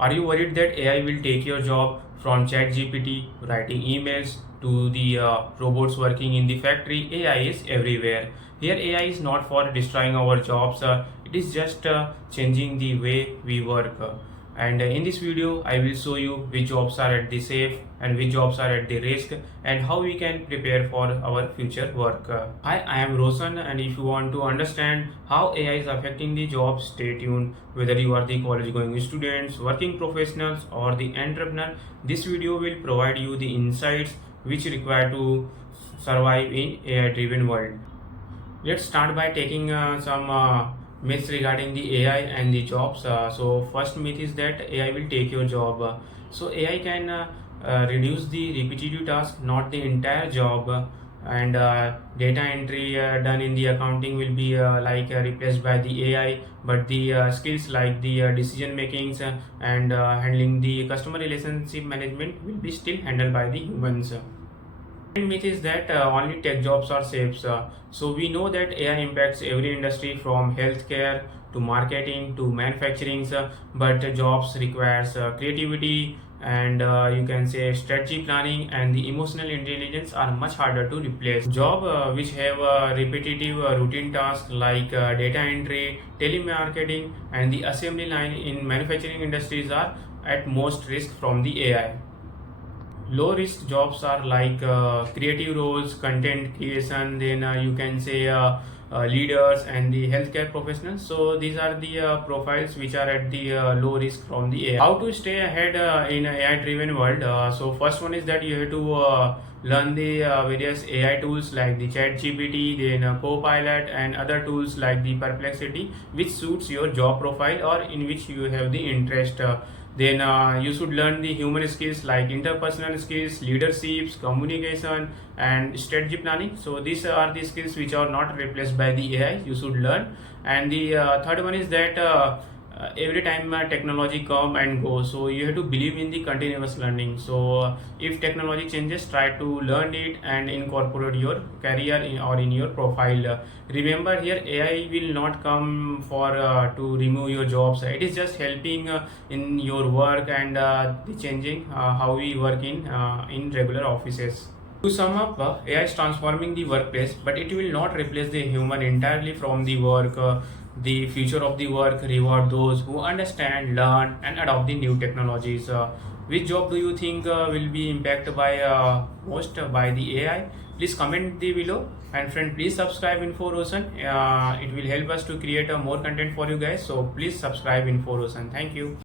Are you worried that AI will take your job from ChatGPT, writing emails, to the robots working in the factory? AI is everywhere. Here, AI is not for destroying our jobs, it is just changing the way we work. And in this video, I will show you which jobs are at the safe and which jobs are at the risk and how we can prepare for our future work. Hi, I am Roshan, and if you want to understand how AI is affecting the jobs, stay tuned. Whether you are the college going students, working professionals, or the entrepreneur, this video will provide you the insights which require to survive in AI driven world. Let's start by taking some myths regarding the AI and the jobs. So first myth is that AI will take your job. So AI can reduce the repetitive task, not the entire job. And data entry done in the accounting will be replaced by the AI, but the skills like the decision makings and handling the customer relationship management will be still handled by the humans. Second myth is that only tech jobs are safe. So we know that AI impacts every industry from healthcare to marketing to manufacturing, but jobs requires creativity and you can say strategy planning and the emotional intelligence are much harder to replace. Job which have repetitive routine tasks like data entry, telemarketing, and the assembly line in manufacturing industries are at most risk from the AI. Low risk jobs are like creative roles, content creation, then you can say leaders and the healthcare professionals. So these are the profiles which are at the low risk from the AI. How to stay ahead in AI driven world? So first one is that you have to learn the various AI tools like the ChatGPT, then Copilot, and other tools like the Perplexity, which suits your job profile or in which you have the interest. Then you should learn the human skills like interpersonal skills, leaderships, communication, and strategy planning. So these are the skills which are not replaced by the AI. You should learn. And the third one is that every time technology come and go, so you have to believe in the continuous learning. So if technology changes, try to learn it and incorporate your career or in your profile. Remember, here AI will not come for to remove your jobs. It is just helping in your work and the changing how we work in regular offices. To sum up, AI is transforming the workplace, but it will not replace the human entirely from the work. The future of the work reward those who understand, learn, and adopt the new technologies. Which job do you think will be impacted by most by the AI? Please comment the below, and friend, please subscribe Info Roshan. It will help us to create more content for you guys. So please subscribe Info Roshan. Thank you.